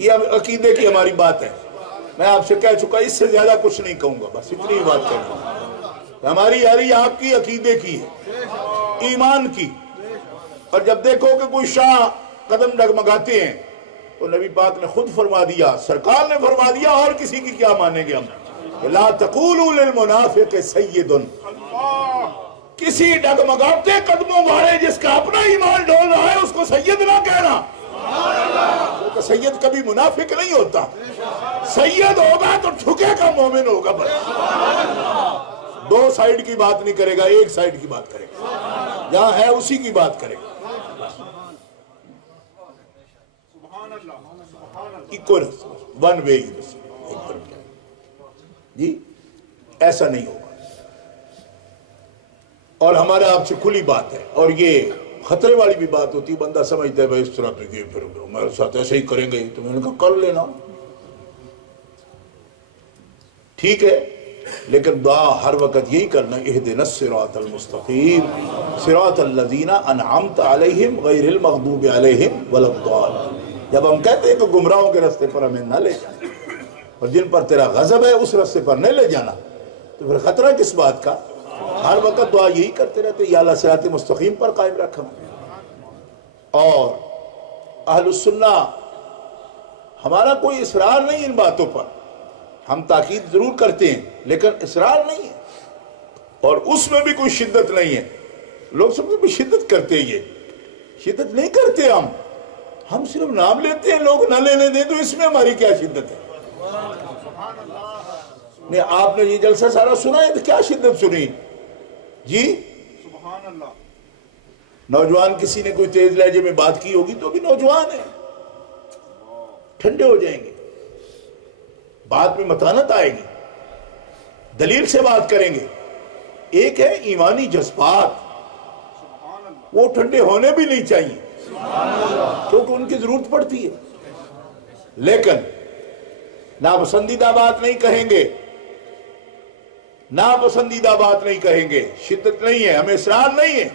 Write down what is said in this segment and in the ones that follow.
یہ عقیدے کی ہماری بات ہے. میں آپ سے کہہ چکا، اس سے زیادہ کچھ نہیں کہوں گا، بس اتنی ہی بات کہوں گا. ہماری یاری آپ کی عقیدے کی ہے، ایمان کی. اور جب دیکھو کہ کوئی شاہ قدم ڈگمگاتے ہیں تو نبی پاک نے خود فرما دیا، سرکار نے فرما دیا، اور کسی کی کیا مانیں گے ہم؟ لا تقولوا للمنافق سید. کسی ڈگمگاتے قدموں والے جس کا اپنا ایمان ڈول رہا ہے اس کو سید نہ کہنا. کیونکہ سید کبھی منافق نہیں ہوتا. سید ہوگا تو ٹھکے کا مومن ہوگا. بس دو سائیڈ کی بات نہیں کرے گا، ایک سائیڈ کی بات کرے گا، جہاں ہے اسی کی بات کرے گا. ون وے جی، ایسا نہیں ہوگا. اور ہمارا آپ سے کھلی بات ہے، اور یہ خطرے والی بھی بات ہوتی ہے. بندہ سمجھتا ہے بھائی اس طرح تو یہ پھر میرے ساتھ ایسے ہی کریں گے، تو میں نے کہا کر لینا، ٹھیک ہے، لیکن دعا ہر وقت یہی کرنا، اہدنا الصراط المستقیم صراط الذین انعمت علیہم غیر المغضوب علیہم ولا الضالین. جب ہم کہتے ہیں کہ گمراہوں کے راستے پر ہمیں نہ لے جانا، اور جن پر تیرا غضب ہے اس راستے پر نہیں لے جانا، تو پھر خطرہ کس بات کا؟ ہر وقت دعا یہی کرتے رہتے، یا اللہ صراط مستقیم پر قائم رکھا. اور اہل السنہ ہمارا کوئی اصرار نہیں ان باتوں پر، ہم تاکید ضرور کرتے ہیں لیکن اصرار نہیں ہے، اور اس میں بھی کوئی شدت نہیں ہے. لوگ سمجھتے بھی شدت کرتے، یہ شدت نہیں کرتے. ہم صرف نام لیتے ہیں، لوگ نہ لینے دیں تو اس میں ہماری کیا شدت ہے؟ نہیں، آپ نے یہ جلسہ سارا سنا ہے تو کیا شدت سنی جی؟ سبحان اللہ. نوجوان کسی نے کوئی تیز لہجے میں بات کی ہوگی تو بھی نوجوان ہے، ٹھنڈے ہو جائیں گے، بات میں متانت آئے گی، دلیل سے بات کریں گے. ایک ہے ایمانی جذبات، وہ ٹھنڈے ہونے بھی نہیں چاہیے کیونکہ ان کی ضرورت پڑتی ہے. لیکن ناپسندیدہ بات نہیں کہیں گے، ناپسندیدہ بات نہیں کہیں گے، شدت نہیں ہے، ہمیں اصرار نہیں ہے،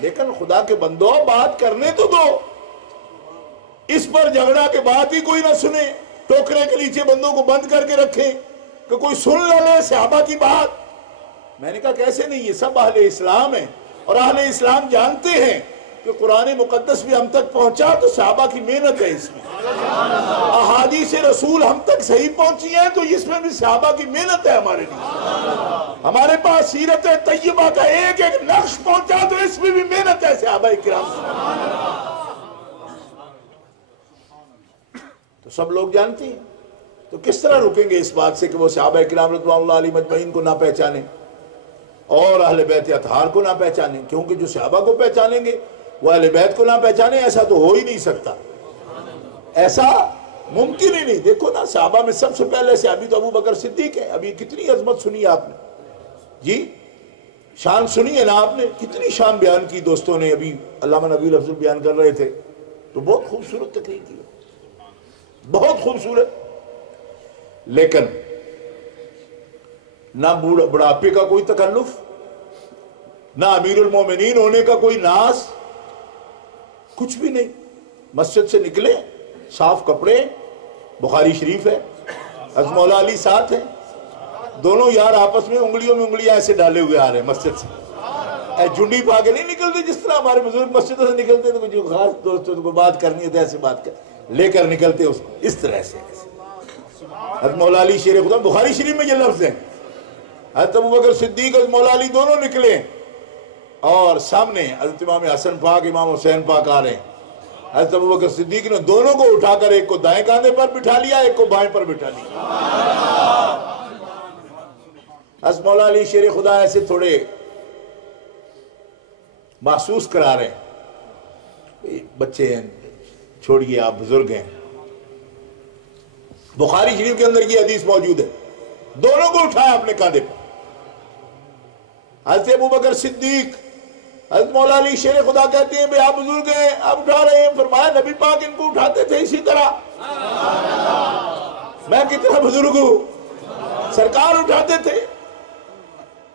لیکن خدا کے بندو بات کرنے تو دو. اس پر جھگڑا کے بات ہی کوئی نہ سنے، ٹوکرے کے نیچے بندوں کو بند کر کے رکھیں کہ کوئی سن لے صحابہ کی بات. میں نے کہا کیسے نہیں، یہ سب اہل اسلام ہیں، اور اہل اسلام جانتے ہیں کہ قرآن مقدس بھی ہم تک پہنچا تو صحابہ کی محنت ہے اس میں. احادیث رسول ہم تک صحیح پہنچی ہیں تو اس میں بھی صحابہ کی محنت ہے. ہمارے لیے ہمارے پاس سیرت طیبہ کا ایک ایک نقش پہنچا تو اس میں بھی محنت ہے صحابہ کرام. تو سب لوگ جانتے ہیں، تو کس طرح رکیں گے اس بات سے کہ وہ صحابہ کرام رضوان اللہ علیہ مجمعین کو نہ پہچانے اور اہل بیت اطہار کو نہ پہچانے؟ کیونکہ جو صحابہ کو پہچانیں گے وہ اہل بیت کو نہ پہچانے، ایسا تو ہو ہی نہیں سکتا، ایسا ممکن ہی نہیں. دیکھو نا، صحابہ میں سب سے پہلے صحابی تو ابو بکر صدیق ہیں. ابھی کتنی عظمت سنی آپ نے جی، شان سنی ہے نا آپ نے، کتنی شان بیان کی دوستوں نے. ابھی علامہ نبی لفظ بیان کر رہے تھے تو بہت خوبصورت تقریر کی، بہت خوبصورت. لیکن نہ بڑھاپے کا کوئی تکلف، نہ امیر المومنین ہونے کا کوئی ناز، کچھ بھی نہیں. مسجد سے نکلے صاف کپڑے، بخاری شریف ہے، حضرت مولا علی ساتھ ہیں، دونوں یار آپس میں انگلیوں میں انگلیاں ایسے ڈالے ہوئے آ رہے ہیں مسجد سے. جنڈی پا کے نہیں نکلتے جس طرح ہمارے بزرگ مسجدوں سے نکلتے تو جو خاص دوستوں کو بات کرنی ہے تو ایسے بات لے کر نکلتے اس کو اس طرح سے. حضرت مولا علی شیر خدا، بخاری شریف میں یہ لفظ ہیں. حضرت ابوبکر صدیق حضرت مولا علی دونوں نکلے اور سامنے حضرت امام حسن پاک امام حسین پاک آ رہے ہیں. حضرت ابوبکر صدیق نے دونوں کو اٹھا کر ایک کو دائیں کاندھے پر بٹھا لیا، ایک کو بائیں پر بٹھا لیا. حضرت مولا علی شیر خدا ایسے تھوڑے محسوس کرا رہے ہیں، بچے ہیں، چھوڑیے آپ بزرگ ہیں. بخاری شریف کے اندر یہ حدیث موجود ہے، دونوں کو اٹھایا اپنے کاندھے پر. حضرت ابوبکر صدیق حضرت مولا علی شیر خدا کہتے ہیں بھئی آپ بزرگ ہیں، آپ اٹھا رہے ہیں. فرمایا نبی پاک ان کو اٹھاتے تھے اسی طرح. میں کتنا بزرگ ہوں، سرکار اٹھاتے تھے.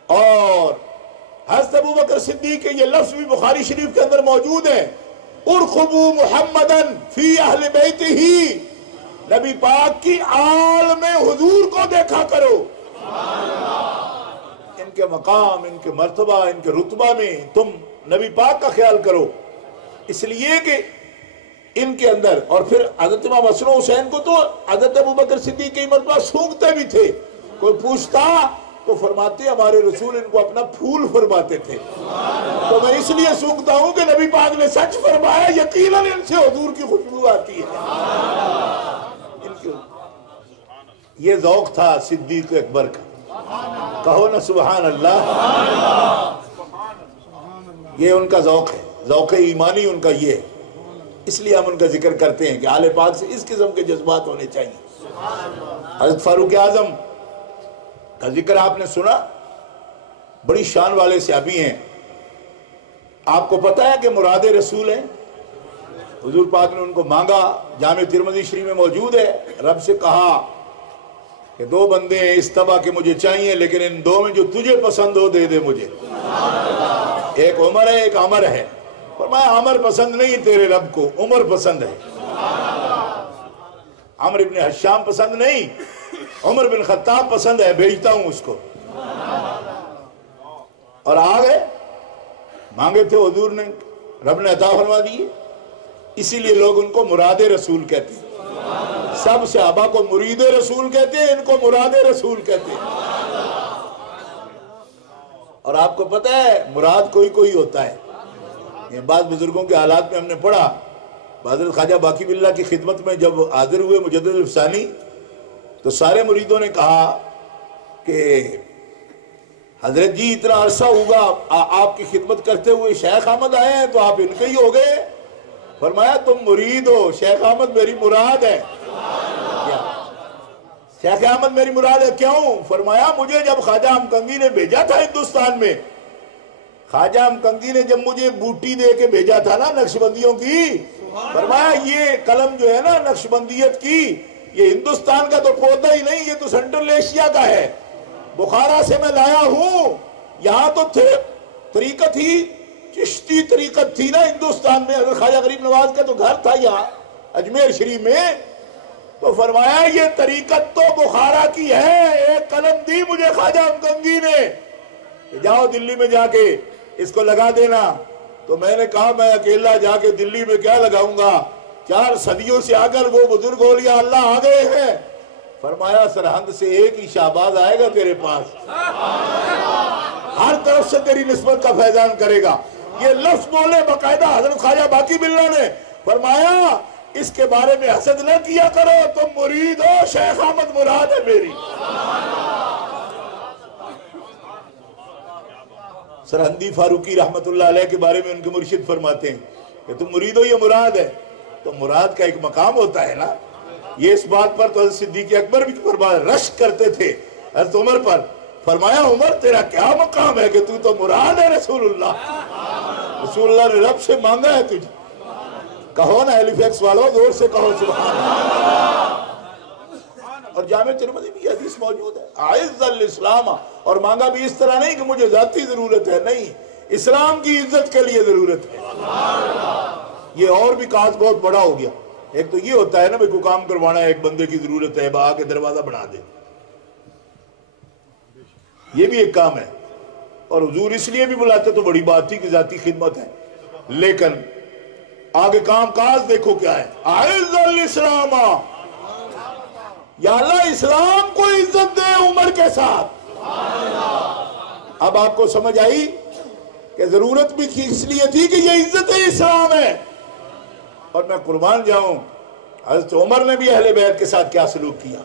اور حضرت ابوبکر صدیق کے یہ لفظ بھی بخاری شریف کے اندر موجود ہے، ارقبوا محمدن فی اہل بیتہ نبی پاک کی عالم حضور کو دیکھا کرو، ان کے مقام، ان کے مرتبہ، ان کے رتبہ میں تم نبی پاک کا خیال کرو، اس لیے کہ ان کے اندر. اور پھر حضرت امام حسن و حسین کو تو حضرت ابوبکر صدیق کی مرتبہ سونگتے بھی تھے. کوئی پوچھتا تو فرماتے ہمارے رسول ان کو اپنا پھول فرماتے تھے. تو میں اس لیے سونگتا ہوں کہ نبی پاک نے سچ فرمایا، یقیناً ان سے حضور کی خوشبو آتی ہے. یہ ذوق تھا صدیق اکبر کا، کہو نا سبحان اللہ. یہ ان کا ذوق ہے، ذوق ایمانی ان کا یہ ہے. اس لیے ہم ان کا ذکر کرتے ہیں کہ آل پاک سے اس قسم کے جذبات ہونے چاہیے. حضرت فاروق اعظم کا ذکر آپ نے سنا، بڑی شان والے صحابی ہیں. آپ کو پتہ ہے کہ مراد رسول ہیں. حضور پاک نے ان کو مانگا، جامع ترمذی شریف میں موجود ہے. رب سے کہا کہ دو بندے ہیں اس طبع کے مجھے چاہیے، لیکن ان دو میں جو تجھے پسند ہو دے دے مجھے. ایک عمر ہے، ایک عمر ہے. فرمایا عمر پسند نہیں تیرے رب کو، عمر پسند ہے. عمر ابن حشام پسند نہیں، عمر بن خطاب پسند ہے، بھیجتا ہوں اس کو. اور آگے مانگے تھے حضور نے، رب نے عطا فرما دیے. اسی لیے لوگ ان کو مراد رسول کہتے ہیں. سب صحابہ کو مرید رسول کہتے ہیں، ان کو مراد رسول کہتے ہیں. اور آپ کو پتہ ہے مراد کوئی کوئی ہوتا ہے. یہ بعض بزرگوں کے حالات میں ہم نے پڑھا. حضرت خواجہ باقی باللہ کی خدمت میں جب حاضر ہوئے مجدد الفسانی، تو سارے مریدوں نے کہا کہ حضرت جی اتنا عرصہ ہوگا آپ کی خدمت کرتے ہوئے، شیخ احمد آئے ہیں تو آپ ان کے ہی ہو گئے. فرمایا تم مرید ہو، شیخ احمد میری مراد ہے. شیخ احمد میری مراد ہے. کیوں؟ فرمایا مجھے جب خواجہ ہمکنگی نے بھیجا تھا ہندوستان میں، خواجہ ہمکنگی نے جب مجھے بوٹی دے کے بھیجا تھا نا نقشبندیوں کی، فرمایا یہ قلم جو ہے نا نقشبندیت کی، یہ ہندوستان کا تو پودا ہی نہیں، یہ تو سنٹرل ایشیا کا ہے. بخارا سے میں لایا ہوں. یہاں تو طریقت ہی چشتی طریقت تھی نا ہندوستان میں. حضرت خواجہ غریب نواز کا تو گھر تھا یہاں اجمیر شریف میں. تو فرمایا یہ طریقت تو بخارا کی ہے. ایک قلم دی مجھے خواجہ ہمکنگی نے کہ جاؤ دلی میں جا کے اس کو لگا دینا. تو میں نے کہا میں اکیلا جا کے دلی میں کیا لگاؤں گا، 4 صدیوں سے اگر وہ بزرگ اولیاء اللہ آ گئے ہیں. فرمایا سرہند سے ایک ہی شہباز آئے گا تیرے پاس، ہر طرف سے تیری نسبت کا فیضان کرے گا. یہ لفظ بولے باقاعدہ حضرت خواجہ باقی باللہ نے. فرمایا اس کے بارے میں حسد نہ کیا کرو، تم مرید ہو، شیخ احمد مراد ہے میری. سرہندی فاروقی رحمت اللہ علیہ کے بارے میں ان کے مرشد فرماتے ہیں کہ تم مرید ہو، یہ مراد ہے. تو مراد کا ایک مقام ہوتا ہے نا. یہ اس بات پر تو حضرت صدیق اکبر بھی فرمایا، رشک کرتے تھے حضرت عمر پر. فرمایا عمر تیرا کیا مقام ہے کہ تو مراد ہے رسول اللہ. رسول اللہ نے رب سے مانگا ہے تجھے. کہو نا ایلیف ایکس والو، زور سے کہو سبحان اللہ. اور جامع ترمذی بھی حدیث موجود ہے، اعز الاسلام. اور مانگا بھی اس طرح نہیں کہ مجھے ذاتی ضرورت ہے، نہیں، اسلام کی عزت کے لیے ضرورت ہے. یہ اور بھی کاز بہت بڑا ہو گیا. ایک تو یہ ہوتا ہے نا بھئی کوئی کام کروانا ہے، ایک بندے کی ضرورت ہے، آ کے دروازہ بنا دے، یہ بھی ایک کام ہے. اور حضور اس لیے بھی بلاتے تو بڑی بات تھی کہ ذاتی خدمت ہے. لیکن آگے کام کاز دیکھو کیا ہے. اعز الاسلام، یا اللہ اسلام کو عزت دے عمر کے ساتھ. اب آپ کو سمجھ آئی کہ ضرورت بھی اس لیے تھی کہ یہ عزت اسلام ہے. اور میں قربان جاؤں حضرت عمر نے بھی اہل بیت کے ساتھ کیا سلوک کیا.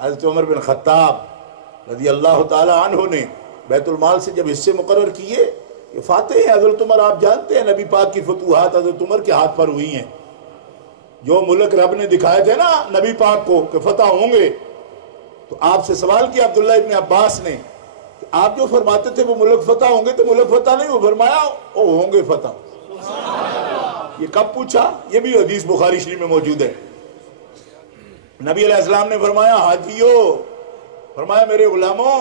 حضرت عمر بن خطاب رضی اللہ تعالی عنہ نے بیت المال سے جب حصے مقرر کیے، کہ فاتح ہیں حضرت عمر، آپ جانتے ہیں نبی پاک کی فتوحات حضرت عمر کے ہاتھ پر ہوئی ہیں. جو ملک رب نے دکھائے تھے نا نبی پاک کو کہ فتح ہوں گے، تو آپ سے سوال کیا عبداللہ ابن عباس نے کہ آپ جو فرماتے تھے وہ ملک فتح ہوں گے تو ملک فتح نہیں ہو. فرمایا وہ ہوں گے فتح. یہ کب پوچھا؟ یہ بھی حدیث بخاری شریف میں موجود ہے. نبی علیہ السلام نے فرمایا حاجیو، فرمایا میرے غلاموں،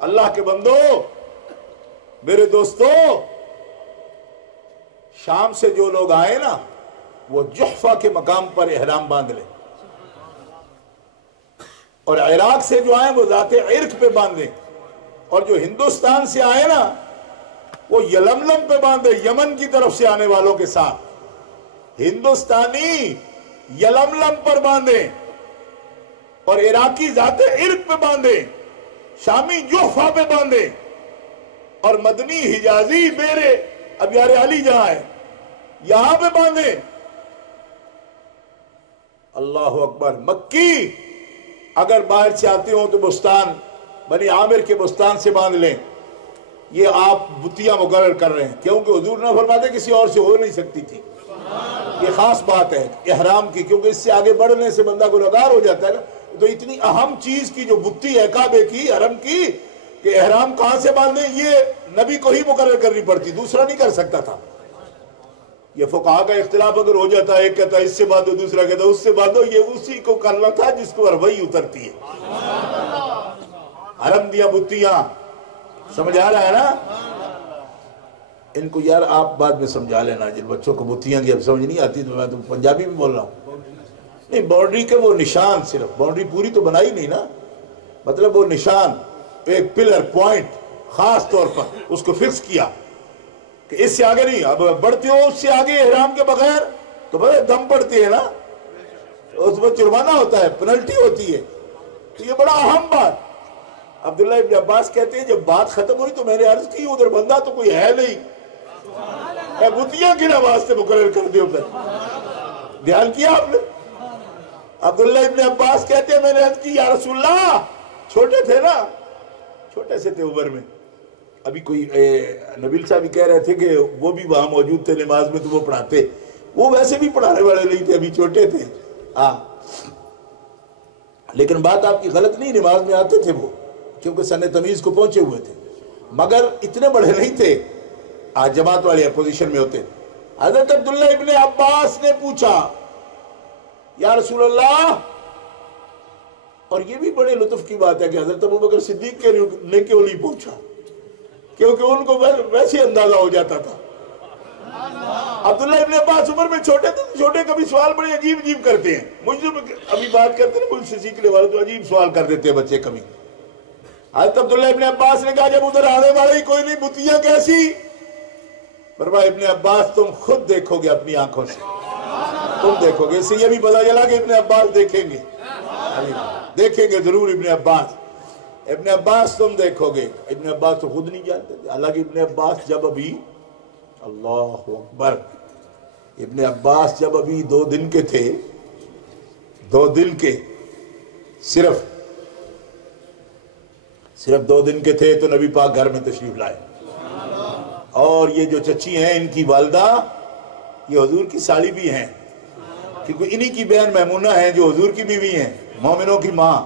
اللہ کے بندو، میرے دوستو، شام سے جو لوگ آئے نا وہ جحفہ کے مقام پر احرام باندھ لیں. اور عراق سے جو آئے وہ ذات عرق پہ باندھیں، اور جو ہندوستان سے آئے نا وہ یلملم پہ باندھے، یمن کی طرف سے آنے والوں کے ساتھ ہندوستانی یلملم پر باندھے، اور عراقی ذات عرق پہ باندھے، شامی جوفا پہ باندھے، اور مدنی حجازی میرے ابیار علی جہاں ہے یہاں پہ باندھے۔ اللہ اکبر۔ مکی اگر باہر سے آتے ہوں تو بستان بنی عامر کے بستان سے باندھ لیں، یہ آپ بتیاں مقرر کر رہے ہیں، کیونکہ حضور نہ فرماتے کسی اور سے ہو نہیں سکتی تھی، یہ خاص بات ہے احرام کی، کیونکہ اس سے آگے بڑھنے سے بندہ گنہگار ہو جاتا ہے نا۔ تو اتنی اہم چیز کی جو بتی ہے کعبے کی، حرم کی، کہ احرام کہاں سے باندھیں یہ نبی کو ہی مقرر کرنی پڑتی، دوسرا نہیں کر سکتا تھا۔ یہ فقہا کا اختلاف اگر ہو جاتا ہے، ایک کہتا ہے اس سے باندھو، دوسرا کہتا ہے اس سے باندھو، یہ اسی کو کرنا تھا جس کو وحی اترتی ہے۔ حرم دیا بتیاں، سمجھ آ رہا ہے نا؟ ان کو یار آپ بعد میں سمجھا لینا، جن بچوں کو بتیاں کی اب سمجھ نہیں آتی تو میں تو پنجابی میں بول رہا ہوں۔ نہیں، باؤنڈری کے وہ نشان، صرف باؤنڈری پوری تو بنائی نہیں نا، مطلب وہ نشان، ایک پلر پوائنٹ خاص طور پر اس کو فکس کیا کہ اس سے آگے نہیں، اب بڑھتے ہو اس سے آگے احرام کے بغیر تو بڑے دم پڑتی ہے نا، اس میں جرمانہ ہوتا ہے، پنلٹی ہوتی ہے، تو یہ بڑا اہم بات۔ عبداللہ ابن عباس کہتے ہیں جب بات ختم ہوئی تو میں نے عرض کی ادھر بندہ تو کوئی ہے نہیں، اے بتیاں کی نماز سے مقرر کر دے ادھر، دھیان کیا آپ نے؟ عبداللہ ابن عباس کہتے ہیں میں نے عرض کی یا رسول اللہ، چھوٹے تھے نا، چھوٹے سے تھے عمر میں، ابھی کوئی نبیل صاحب بھی کہہ رہے تھے کہ وہ بھی وہاں موجود تھے نماز میں تو وہ پڑھاتے، وہ ویسے بھی پڑھانے والے نہیں تھے، ابھی چھوٹے تھے، لیکن بات آپ کی غلط نہیں، نماز میں آتے تھے وہ، کیونکہ سن تمیز کو پہنچے ہوئے تھے، مگر اتنے بڑے نہیں تھے، آج جماعت والے پوزیشن میں ہوتے۔ حضرت عبداللہ ابن عباس نے پوچھا یا رسول اللہ، اور یہ بھی بڑے لطف کی بات ہے کہ حضرت ابوبکر صدیق کے نے کیوں نہیں پوچھا، کیونکہ ان کو ویسے اندازہ ہو جاتا تھا۔ عبداللہ ابن عباس عمر میں چھوٹے تھے، چھوٹے کبھی سوال بڑے عجیب عجیب کرتے ہیں، مجھ سے ابھی بات کرتے ہیں مجھ سے سیکھنے والے تو عجیب سوال کر دیتے ہیں بچے کبھی۔ حضرت عبداللہ ابن عباس نے کہا جب ادھر آنے والے ہی کوئی نہیں، بتیاں کیسی؟ فرمایا ابن عباس تم خود دیکھو گے اپنی آنکھوں سے، تم دیکھو گے، اس سے یہ بھی پتا چلا کہ ابن عباس دیکھیں گے، دیکھیں گے ضرور ابن عباس، ابن عباس تم دیکھو گے۔ ابن عباس تو خود نہیں جانتے تھے، حالانکہ ابن عباس جب ابھی، اللہ اکبر، ابن عباس جب ابھی 2 دن کے تھے، 2 دن کے، صرف 2 دن کے تھے تو نبی پاک گھر میں تشریف لائے، اور یہ جو چچی ہیں ان کی والدہ یہ حضور کی سالی بھی ہیں، کیونکہ انہی کی بہن میمونہ ہیں جو حضور کی بیوی ہیں، مومنوں کی ماں،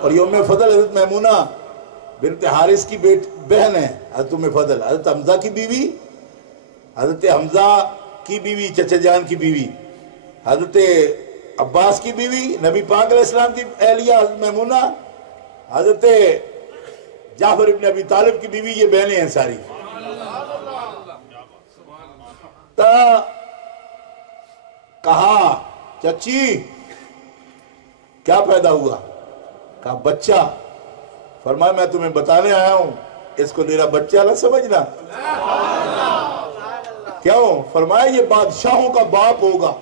اور یہ ام فضل حضرت میمونہ بنت حارث کی بہن ہے، حضرت ام فضل حضرت حمزہ کی بیوی، حضرت حمزہ کی بیوی، چچا جان کی بیوی، حضرت عباس کی بیوی، نبی پاک علیہ السلام کی اہلیہ حضرت میمونہ، حضرت جعفر ابن ابی طالب کی بیوی، یہ بہنیں ہیں ساری۔ کہا چچی کیا پیدا ہوا؟ کہا بچہ۔ فرمایا میں تمہیں بتانے آیا ہوں، اس کو میرا بچہ نہ سمجھنا۔ کیوں؟ فرمایا یہ بادشاہوں کا باپ ہوگا۔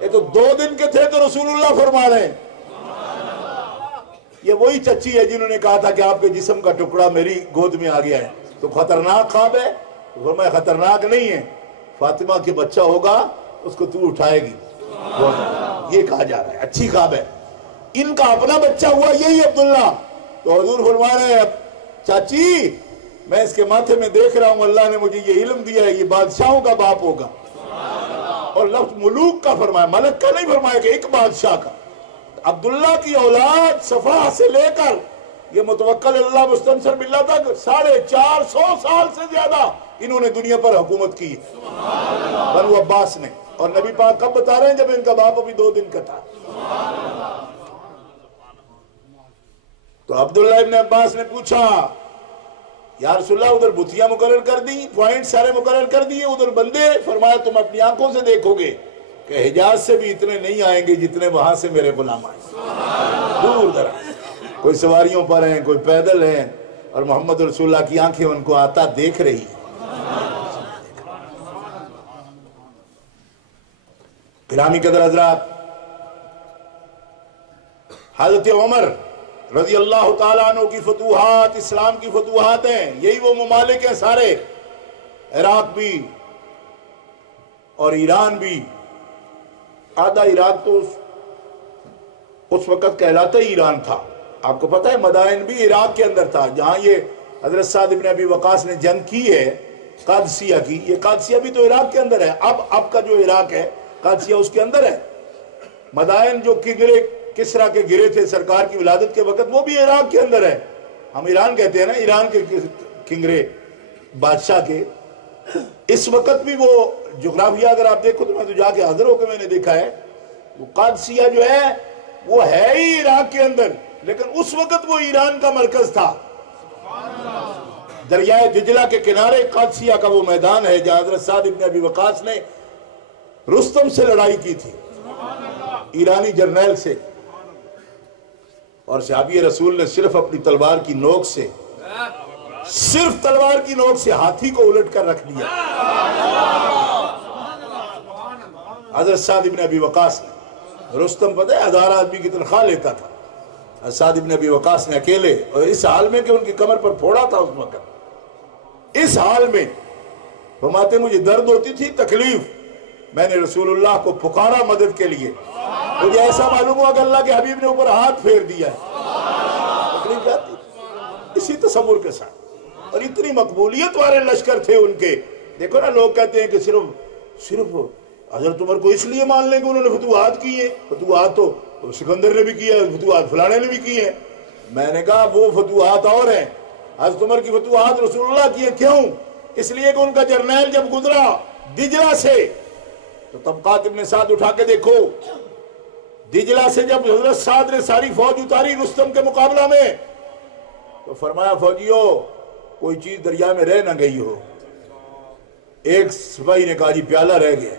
یہ تو 2 دن کے تھے تو رسول اللہ فرما رہے ہیں۔ یہ وہی چچی ہے جنہوں نے کہا تھا کہ آپ کے جسم کا ٹکڑا میری گود میں آ گیا ہے، تو خطرناک خواب ہے؟ فرمایا خطرناک نہیں ہے، فاطمہ کے بچہ ہوگا اس کو تو اٹھائے گی، یہ کہا جا رہا ہے، اچھی خواب ہے۔ ان کا اپنا بچہ ہوا یہی عبداللہ، تو حضور فرما رہے ہیں چاچی میں اس کے ماتھے میں دیکھ رہا ہوں، اللہ نے مجھے یہ علم دیا ہے، یہ بادشاہوں کا باپ ہوگا، اور لفظ ملوک کا فرمایا، ملک کا نہیں فرمایا کہ ایک بادشاہ کا۔ عبداللہ کی اولاد صفا سے لے کر یہ متوکل اللہ مستنصر باللہ تک 450 سال سے زیادہ انہوں نے دنیا پر حکومت کی بنو عباس نے، اور نبی پاک کب بتا رہے ہیں؟ جب ان کا باپ ابھی 2 دن کا تھا۔ تو عبداللہ ابن عباس نے پوچھا یا رسول اللہ ادھر بتیاں مقرر کر دی، پوائنٹ سارے مقرر کر دیے، ادھر بندے، فرمایا تم اپنی آنکھوں سے دیکھو گے۔ کہ حجاز سے بھی اتنے نہیں آئیں گے جتنے وہاں سے میرے غلام آئیں، دور دراز، کوئی سواریوں پر ہیں، کوئی پیدل ہیں، اور محمد رسول اللہ کی آنکھیں ان کو آتا دیکھ رہی ہیں۔ گرامی قدر حضرات، حضرت عمر رضی اللہ تعالیٰ عنہ کی فتوحات اسلام کی فتوحات ہیں، یہی وہ ممالک ہیں سارے، عراق بھی اور ایران بھی۔ آدھا عراق تو اس وقت کہلاتا ہی ایران تھا، آپ کو پتہ ہے مدائن بھی عراق کے اندر تھا، جہاں یہ حضرت سعد بن ابی وقاص نے جنگ کی ہے قادسیہ کی، یہ قادسیہ بھی تو عراق کے اندر ہے، اب کا جو عراق ہے قادسیہ اس کے اندر ہے۔ مدائن جو کسرا کے گرے تھے سرکار کی ولادت کے وقت، وہ بھی عراق کے اندر ہے، ہم ایران کہتے ہیں نا، ایران کے کنگرے بادشاہ کے۔ اس وقت بھی وہ جغرافیہ اگر آپ دیکھو تو میں تو جا کے حاضر ہو کے میں نے دیکھا ہے، وہ قادسیہ جو ہے وہ ہے ہی عراق کے اندر، لیکن اس وقت وہ ایران کا مرکز تھا۔ دریائے دجلہ کے کنارے قادسیہ کا وہ میدان ہے جہاں حضرت سعد بن ابی وقاص نے رستم سے لڑائی کی تھی، ایرانی جرنیل سے، اور صحابی رسول نے صرف اپنی تلوار کی نوک سے، صرف تلوار کی نوک سے ہاتھی کو الٹ کر رکھ دیا۔ حضرت سعد بن ابی وقاص نے، رستم پتہ ہے 1000 آدمی کی تنخواہ لیتا تھا، سعد بن ابی وقاص نے اکیلے، اور اس حال میں کہ ان کی کمر پر پھوڑا تھا اس وقت، اس حال میں فرماتے مجھے درد ہوتی تھی، تکلیف، میں نے رسول اللہ کو پکارا مدد کے لیے، مجھے ایسا معلوم ہوا کہ اللہ کے حبیب نے اوپر ہاتھ پھیر دیا ہے، تکلیف جاتی اسی تصور کے ساتھ۔ اور اتنی مقبولیت والے لشکر تھے ان کے، دیکھو نا لوگ کہتے ہیں کہ صرف حضرت عمر کو اس لیے مان لیں کہ انہوں نے فتوحات کی ہیں، فتوحات تو سکندر نے بھی کیا ہے، فتوحات فلانے نے بھی کی ہیں۔ میں نے کہا وہ فتوحات اور ہیں، حضرت عمر کی فتوحات رسول اللہ کی ہیں، کیوں؟ اس لیے کہ ان کا جرنیل جب گزرا دجلہ سے، تو طبقات ابن سعد اٹھا کے دیکھو، دجلہ سے جب حضرت سعد نے ساری فوج اتاری رستم کے مقابلہ میں، تو فرمایا فوجیو کوئی چیز دریا میں رہ نہ گئی ہو۔ ایک سپاہی نے کہا جی پیالہ رہ گیا،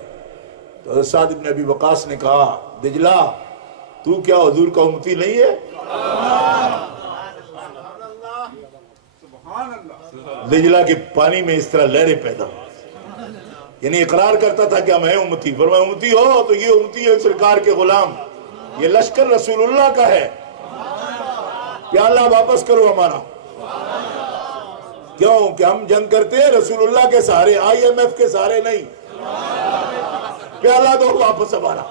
تو حضرت سعد بن ابی وقاص نے کہا دجلہ تو کیا حضور کا امتی نہیں ہے؟ دجلہ کے پانی میں اس طرح لہریں پیدا ہو، یعنی اقرار کرتا تھا کہ ہم ہیں امتی۔ فرمایا امتی ہو تو یہ امتی ہے سرکار کے غلام، یہ لشکر رسول اللہ کا ہے، پیالہ واپس کرو ہمارا۔ کیوں کہ ہم جنگ کرتے ہیں رسول اللہ کے سہارے، IMF کے سہارے نہیں، پیالہ دو واپس ہمارا۔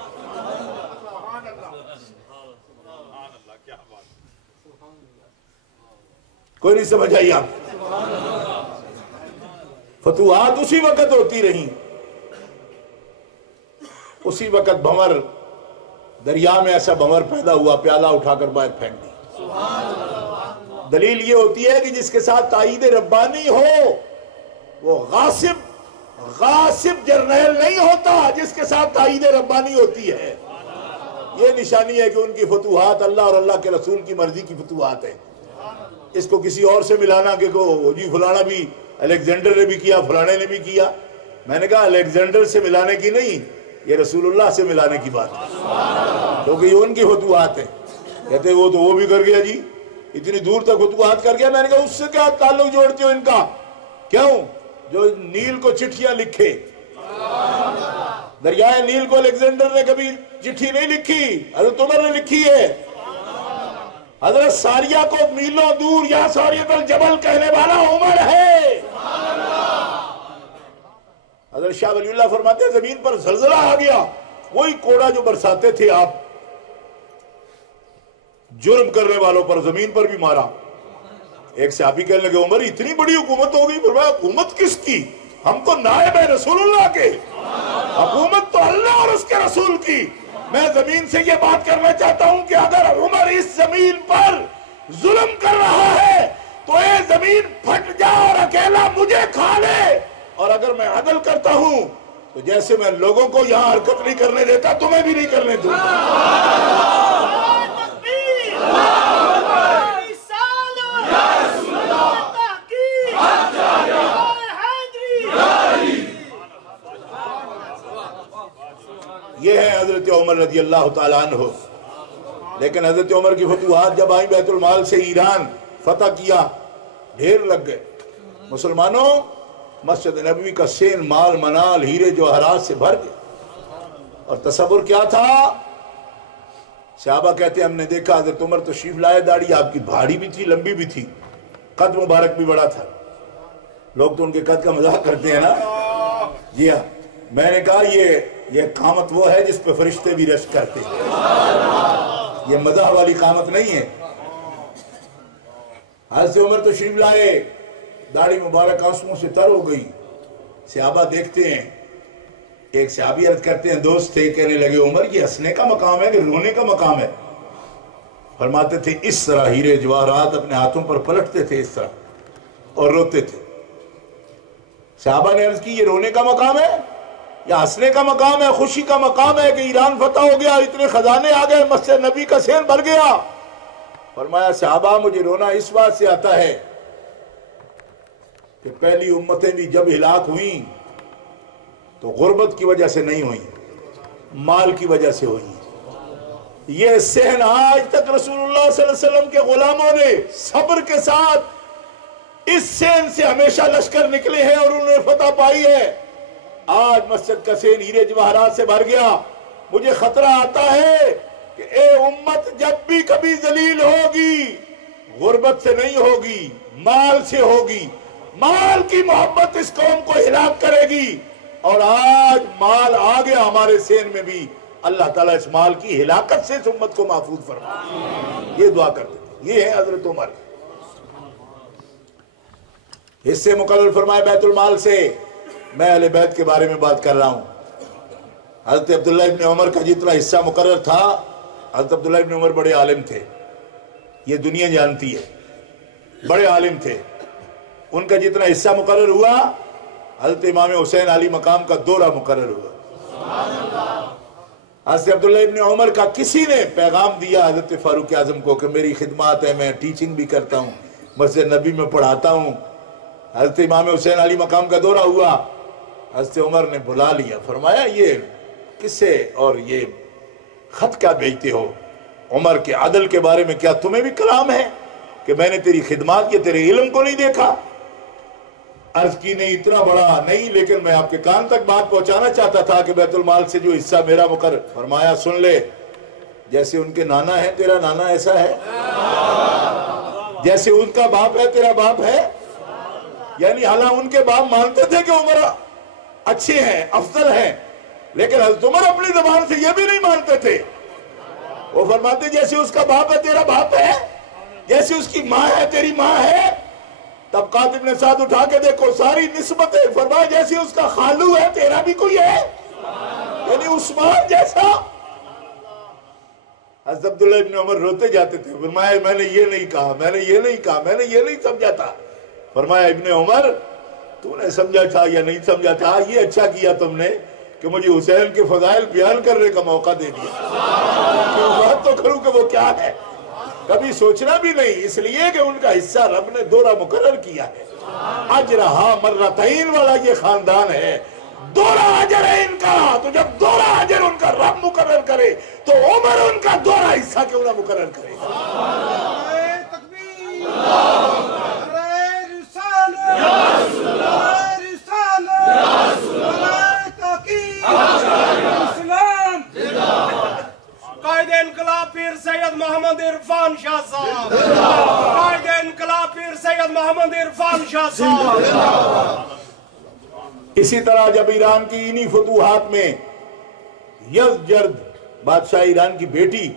کوئی نہیں سمجھ آئی آپ؟ فتوحات اسی وقت ہوتی رہی، اسی وقت بھنور دریا میں ایسا بھنور پیدا ہوا، پیالہ اٹھا کر باہر پھینک دی۔ دلیل یہ ہوتی ہے کہ جس کے ساتھ تائید ربانی ہو وہ غاصب جرنیل نہیں ہوتا، جس کے ساتھ تائید ربانی ہوتی ہے۔ یہ نشانی ہے کہ ان کی فتوحات اللہ اور اللہ کے رسول کی مرضی کی فتوحات ہے۔ اس کو کسی اور سے ملانا کہ جی فلانا بھی الیگزینڈر نے بھی کیا، فلانے نے بھی کیا، میں نے کہا الیگزینڈر سے ملانے کی نہیں، یہ رسول اللہ سے ملانے کی بات ہے، کیونکہ یہ ان کی فتوحات ہیں۔ کہتے وہ تو وہ بھی کر گیا جی، اتنی دور تک فتوحات کر گیا۔ میں نے کہا اس سے کیا تعلق جوڑتے ہو ان کا؟ کیوں؟ جو نیل کو چٹھیاں لکھے، دریائے نیل کو الیگزینڈر نے کبھی چٹھی نہیں لکھی، حضرت عمر نے لکھی ہے۔ حضرت ساریہ کو میلوں دور یا ساریت الجبل کہنے والا عمر ہے۔ حضرت شاہ ولی اللہ فرماتے ہیں زمین پر زلزلہ آ گیا، وہی کوڑا جو برساتے تھے آپ جرم کرنے والوں پر، زمین پر بھی مارا۔ ایک صحابی کہنے لگے عمر اتنی بڑی حکومت ہو گئی؟ فرمایا حکومت کس کی؟ ہم تو نائب ہے رسول اللہ کے، حکومت تو اللہ اور اس کے رسول کی۔ میں زمین سے یہ بات کرنا چاہتا ہوں کہ اگر عمر اس زمین پر ظلم کر رہا ہے تو اے زمین پھٹ جا اور اکیلا مجھے کھا لے، اور اگر میں عدل کرتا ہوں تو جیسے میں لوگوں کو یہاں حرکت نہیں کرنے دیتا تمہیں بھی نہیں کرنے دوں گا۔ یہ حضرت عمر رضی اللہ تعالیٰ عنہ، لیکن حضرت عمر کی فتوحات جب آئیں بیت المال سے ایران فتح کیا، ڈھیر لگ گئے مسلمانوں، مسجد نبوی کا سین مال منال ہیرے جواہرات سے بھر گئے۔ اور تصور کیا تھا؟ صحابہ کہتے ہیں ہم نے دیکھا حضرت عمر تشریف لائے، داڑھی آپ کی بھاڑی بھی تھی، لمبی بھی تھی، قد مبارک بھی بڑا تھا۔ لوگ تو ان کے قد کا مذاق کرتے ہیں نا، جی ہاں، میں نے کہا یہ قامت وہ ہے جس پہ فرشتے بھی رشک کرتے ہیں، یہ مزاح والی قامت نہیں ہے۔ حضرت عمر تشریف لائے، داڑھی مبارک آنسوؤں سے تر ہو گئی۔ صحابہ دیکھتے ہیں، ایک صحابی عرض کرتے ہیں دوست تھے، کہنے لگے عمر یہ ہنسنے کا مقام ہے کہ رونے کا مقام ہے؟ فرماتے تھے اس طرح ہیرے جواہرات اپنے ہاتھوں پر پلٹتے تھے اس طرح اور روتے تھے۔ صحابہ نے عرض کی یہ رونے کا مقام ہے یا ہنسنے کا مقام ہے، خوشی کا مقام ہے کہ ایران فتح ہو گیا، اتنے خزانے آ گئے، مسجد نبی کا سین بھر گیا؟ فرمایا صحابہ مجھے رونا اس بات سے آتا ہے کہ پہلی امتیں بھی جب ہلاک ہوئیں تو غربت کی وجہ سے نہیں ہوئی، مال کی وجہ سے ہوئی۔ یہ سہن آج تک رسول اللہ صلی اللہ علیہ وسلم کے غلاموں نے صبر کے ساتھ اس سین سے ہمیشہ لشکر نکلے ہیں اور انہوں نے فتح پائی ہے۔ آج مسجد کا سین ہیرے جواہرات سے بھر گیا، مجھے خطرہ آتا ہے کہ اے امت جب بھی کبھی ذلیل ہوگی غربت سے نہیں ہوگی، مال سے ہوگی۔ مال کی محبت اس قوم کو ہلاک کرے گی، اور آج مال آ گیا ہمارے سین میں بھی، اللہ تعالیٰ اس مال کی ہلاکت سے اس امت کو محفوظ فرمائے، یہ دعا کرتے تھے۔ یہ ہے حضرت عمر۔ حصے مقرر فرمائے بیت المال سے۔ میں اہل بیت کے بارے میں بات کر رہا ہوں۔ حضرت عبداللہ ابن عمر کا جتنا حصہ مقرر تھا، حضرت عبداللہ ابن عمر بڑے عالم تھے، یہ دنیا جانتی ہے، بڑے عالم تھے۔ ان کا جتنا حصہ مقرر ہوا، حضرت امام حسین علی مقام کا دورہ مقرر ہوا۔ حضرت عبداللہ ابن عمر کا کسی نے پیغام دیا حضرت فاروق اعظم کو کہ میری خدمات ہے، میں ٹیچنگ بھی کرتا ہوں، مسجد نبی میں پڑھاتا ہوں۔ حضرت امام حسین علی مقام کا دورہ ہوا، حضرت عمر نے بلا لیا، فرمایا یہ کس سے اور یہ خط کیا بھیجتے ہو؟ عمر کے عدل کے بارے میں کیا تمہیں بھی کلام ہے کہ میں نے تیری خدمات کے تیرے علم کو نہیں دیکھا؟ عرض کی نہیں اتنا بڑا نہیں، لیکن میں آپ کے کان تک بات پہنچانا چاہتا تھا کہ بیت المال سے جو حصہ میرا مقرر۔ فرمایا سن لے، جیسے ان کے نانا ہے تیرا نانا ایسا ہے، جیسے ان کا باپ ہے تیرا باپ ہے۔ یعنی حالانکہ ان کے باپ مانتے تھے کہ عمر اچھے ہیں، افضل ہیں، لیکن حضرت عمر اپنی زبان سے یہ بھی نہیں مانتے تھے۔ وہ فرماتے جیسے اس کا باپ ہے تیرا باپ ہے، جیسے اس کی ماں ہے تیری ماں ہے۔ تب قاتب نے ساتھ اٹھا کے دیکھو ساری نسبتیں، فرمایا جیسے اس کا خالو ہے تیرا بھی کوئی ہے، یعنی عثمان جیسا۔ حضرت عبداللہ ابن عمر روتے جاتے تھے، فرمایا میں نے یہ نہیں کہا، میں نے یہ نہیں کہا، میں نے یہ نہیں سمجھا تھا۔ فرمایا ابن عمر تو نے سمجھا تھا یا نہیں سمجھا تھا، یہ اچھا کیا تم نے کہ مجھے حسین کے فضائل بیان کرنے کا موقع دے دیا، کہ بات تو کروں کہ وہ کیا ہے، کبھی سوچنا بھی نہیں، اس لیے کہ ان کا حصہ رب نے دورہ مقرر کیا ہے۔ اجرہا مرتین والا یہ خاندان ہے، دورہ اجر ہے ان کا، تو جب دورہ اجر ان کا رب مقرر کرے تو عمر ان کا دورہ حصہ کیوں نہ مقرر کرے گا؟ قائد انقلاب پیر سید محمد عرفان شاہ صاحب، قائد انقلاب پیر سید محمد عرفان شاہ صاحب۔ اسی طرح جب ایران کی انہی فتوحات میں یزدجرد بادشاہ ایران کی بیٹی